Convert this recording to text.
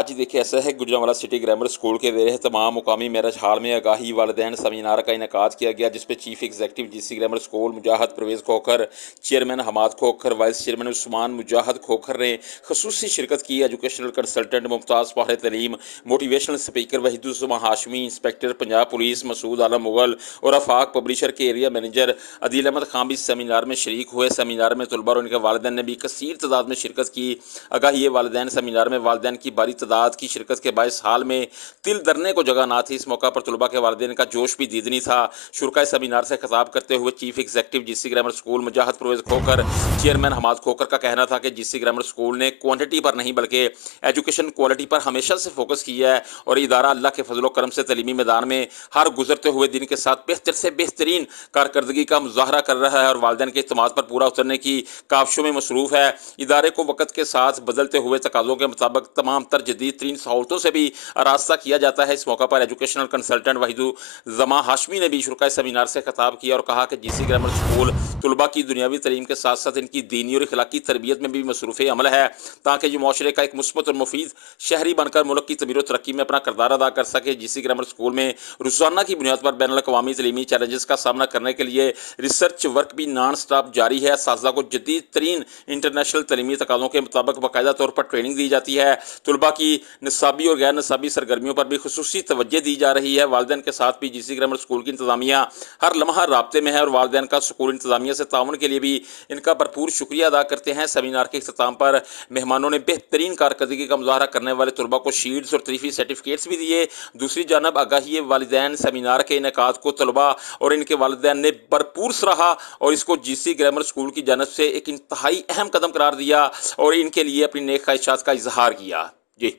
आज देखिए ऐसा है गुजरांवाला सिटी ग्रामर स्कूल के ज़रिए तमाम मुकामी मैरिज हाल में आगाही वालिदैन सेमिनार का इनेकाद किया गया, जिसपे chief executive GC grammar school Mujahid Parvez Khokhar, chairman Hammad Khokhar, vice chairman Usman Mujahid Khokhar ने खसूसी शिरकत की। एजुकेशनल कंसल्टेंट मुमताज़ फ़ाहर तलीम, motivational speaker Wahiduzzaman Hashmi, inspector Punjab police Masood Alam Mughal और आफाक पब्लिशर के एरिया मैनेजर अदील अहमद खान भी सेमिनार में शरीक हुए। सेमिनार में तलबा और उनके वालिदैन ने भी कसीर तादाद में शिरकत की। आगाही वालिदैन सेमिनार में वालिदैन की भारी तादाद की शिरकत के बायस हाल में तिल धरने को जगह ना थी। इस मौका पर तलबा के वालिदैन का जोश भी दीदनी था। शुरका सेमिनार से खिताब करते हुए chief executive GC grammar school Mujahid Parvez Khokhar, chairman Hammad Khokhar का कहना था कि जीसी ग्रामर स्कूल ने क्वांटिटी पर नहीं बल्कि एजुकेशन क्वालिटी पर हमेशा से फोकस किया है और इदारा अल्लाह के फजलो करम से तलीमी मैदान में हर गुजरते हुए दिन के साथ बेहतर से बेहतरीन कारकर्दगी का मुजाहरा कर रहा है और वालिदैन के इत्मीनान पर पूरा उतरने की काविशों में मसरूफ़ है। इदारे को वक़्त के साथ बदलते हुए तकाज़ों के मुताबिक तमाम तर जदीद तरीन सहूलतों से भी आरास्ता किया जाता है। इस मौका पर एजुकेशनल कंसल्टेंट वहीदुज़्ज़मा हाशमी ने भी शुरका सेमिनार से खिताब किया और कहा कि जीसी ग्रामर स्कूल तलबा की दुनियावी तलीम के साथ साथ इनकी दीनी और इखलाकी तरबियत में भी मसरूफ़ अमल है, ताकि ये माशरे का एक मुस्बत और मुफीद शहरी बनकर मुल्क की तमीर और तरक्की में अपना किरदार अदा कर सके। जीसी ग्रामर स्कूल में रोज़ाना की बुनियाद पर बैनुल अक़वामी तलीमी चैलेंजेस का सामना करने के लिए रिसर्च वर्क भी नॉन स्टॉप जारी है। असातिज़ा को जदीद तरीन इंटरनेशनल तलीमी तकाज़ों के मुताबिक बाकायदा तौर पर ट्रेनिंग दी जाती है। तलबा की निसाबी और गैर निसाबी सरगर्मियों पर भी खुसूसी तवज्जो दी जा रही है। वालिदैन के साथ भी जीसी ग्रामर स्कूल की इंतज़ामिया हर लम्हा राब्ते में है और वालिदैन का स्कूल इंतज़ामिया से ताउन के लिए भी इनका भरपूर शुक्रिया अदा करते हैं। सेमिनार के इख्तिताम पर मेहमानों ने बेहतरीन कारकर्दगी का मुजाहरा करने वाले तलबा को शील्ड्स और तरीफ़ी सर्टिफिकेट्स भी दिए। दूसरी जानब आगाही वालिदैन सेमिनार के इनेकाद को तलबा और इनके वालिदैन ने भरपूर सराहा और इसको जीसी ग्रामर स्कूल की जानब से एक इंतहाई अहम कदम करार दिया और इनके लिए अपनी नेक ख्वाहिशात का इजहार किया। जी।